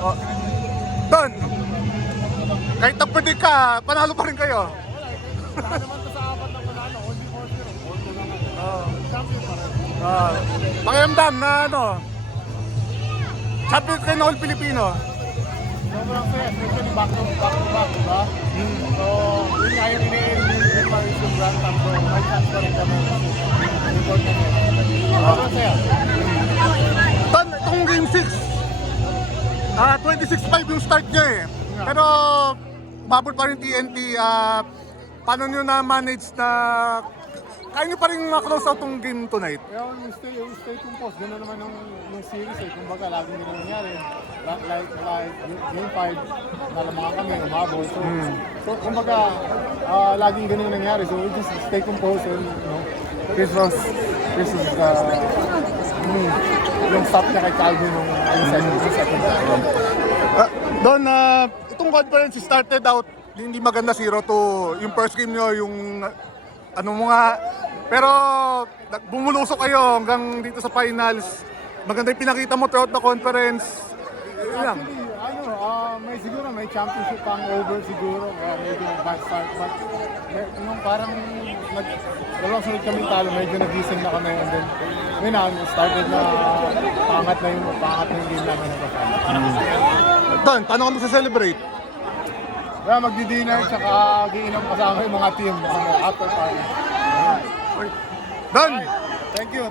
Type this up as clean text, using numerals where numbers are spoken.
Oh. Don, kahit nagpredict ka, panalo pa rin kayo. Wala naman to sa apat na panalo, only 4-0. Oh. Champion pa rin. Pakiramdam na ano, champion kayo ng all Filipino. Sobrang saya, especially back to back, diba? So, yun nga yung ini-eliminate yung Paris yung Grand Cup. So, may chance pa rin kami. Important yun. Sobrang saya. Don, itong game 6, 26-5 yung start nyo eh. Pero, umabot pa rin TNT. Paano nyo na-manage na kaya nyo pa rin ma-close out tong game tonight? Kaya yung stay composed, gano'n naman yung series eh. Kumbaga, laging gano'n nangyari. Like game 5, nalamangan kami, umabot. So kumbaga, laging gano'n nangyari. So we just stay composed and, you know, Chris was yung stop niya kay Calvin nung second. Don, itong conference started out hindi maganda 0-2. Yung first game nyo, yung ano mo nga. Pero bumulusok kayo hanggang dito sa finals. Maganda yung pinakita mo throughout the conference. Actually, may championship pang over siguro. Medyo bad start. But nung parang dalawang sunod kami talo, medyo nagising na kami. And then, yun na, started na pangat na yung game namin na Don, paano ka magsa-celebrate? Kaya magdi-dinner, tsaka giinom kasama yung mga team after party. Don! Thank you.